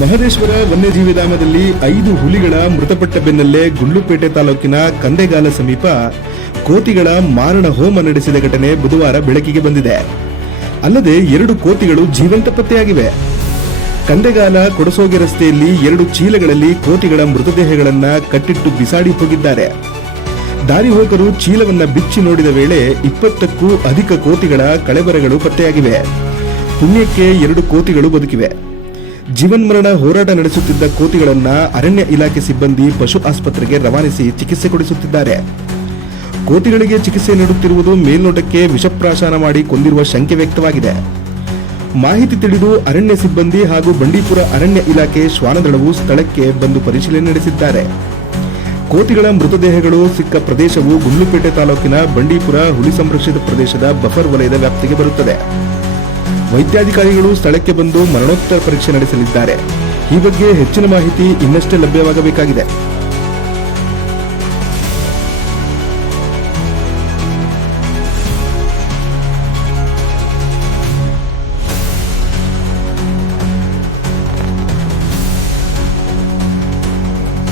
ಮಹದೇಶ್ವರ ವನ್ಯಜೀವಿ ಧಾಮದಲ್ಲಿ ಐದು ಹುಲಿಗಳ ಮೃತಪಟ್ಟ ಬೆನ್ನಲ್ಲೇ ಗುಂಡ್ಲುಪೇಟೆ ತಾಲೂಕಿನ ಕಂದೆಗಾಲ ಸಮೀಪ ಕೋತಿಗಳ ಮಾರಣ ಹೋಮ ನಡೆಸಿದ ಘಟನೆ ಬುಧವಾರ ಬೆಳಕಿಗೆ ಬಂದಿದೆ. ಅಲ್ಲದೆ ಎರಡು ಕೋತಿಗಳು ಜೀವಂತ ಪತ್ತೆಯಾಗಿವೆ. ಕಂದೆಗಾಲ ಕೊಡಸೋಗಿ ರಸ್ತೆಯಲ್ಲಿ ಎರಡು ಚೀಲಗಳಲ್ಲಿ ಕೋತಿಗಳ ಮೃತದೇಹಗಳನ್ನು ಕಟ್ಟಿಟ್ಟು ಬಿಸಾಡಿ ಹೋಗಿದ್ದಾರೆ. ದಾರಿ ಹೋಗರು ಚೀಲವನ್ನ ಬಿಚ್ಚಿ ನೋಡಿದ ವೇಳೆ ಇಪ್ಪತ್ತಕ್ಕೂ ಅಧಿಕ ಕೋತಿಗಳ ಕಳೆಬರಗಳು ಪತ್ತೆಯಾಗಿವೆ. ಪುಣ್ಯಕ್ಕೆ ಎರಡು ಕೋತಿಗಳು ಬದುಕಿವೆ. ಜೀವನ್ಮರಣ ಹೋರಾಟ ನಡೆಸುತ್ತಿದ್ದ ಕೋತಿಗಳನ್ನ ಅರಣ್ಯ ಇಲಾಖೆ ಸಿಬ್ಬಂದಿ ಪಶು ಆಸ್ಪತ್ರೆಗೆ ರವಾನಿಸಿ ಚಿಕಿತ್ಸೆ ಕೊಡಿಸುತ್ತಿದ್ದಾರೆ. ಕೋತಿಗಳಿಗೆ ಚಿಕಿತ್ಸೆ ನೀಡುತ್ತಿರುವುದು ಮೇಲ್ನೋಟಕ್ಕೆ ವಿಷಪ್ರಾಶನ ಮಾಡಿ ಕೊಂದಿರುವ ಶಂಕೆ ವ್ಯಕ್ತವಾಗಿದೆ. ಮಾಹಿತಿ ತಿಳಿದು ಅರಣ್ಯ ಸಿಬ್ಬಂದಿ ಹಾಗೂ ಬಂಡೀಪುರ ಅರಣ್ಯ ಇಲಾಖೆ ಶ್ವಾನದಳವು ಸ್ಥಳಕ್ಕೆ ಬಂದು ಪರಿಶೀಲನೆ ನಡೆಸಿದ್ದಾರೆ. ಕೋತಿಗಳ ಮೃತದೇಹಗಳು ಸಿಕ್ಕ ಪ್ರದೇಶವು ಗುಂಡ್ಲುಪೇಟೆ ತಾಲೂಕಿನ ಬಂಡೀಪುರ ಹುಲಿ ಸಂರಕ್ಷಿತ ಪ್ರದೇಶದ ಬಫರ್ ವಲಯದ ವ್ಯಾಪ್ತಿಗೆ ಬರುತ್ತದೆ. ವೈದ್ಯಾಧಿಕಾರಿಗಳು ಸ್ಥಳಕ್ಕೆ ಬಂದು ಮರಣೋತ್ತರ ಪರೀಕ್ಷೆ ನಡೆಸಲಿದ್ದಾರೆ. ಈ ಬಗ್ಗೆ ಹೆಚ್ಚಿನ ಮಾಹಿತಿ ಇನ್ನಷ್ಟೇ ಲಭ್ಯವಾಗಬೇಕಾಗಿದೆ.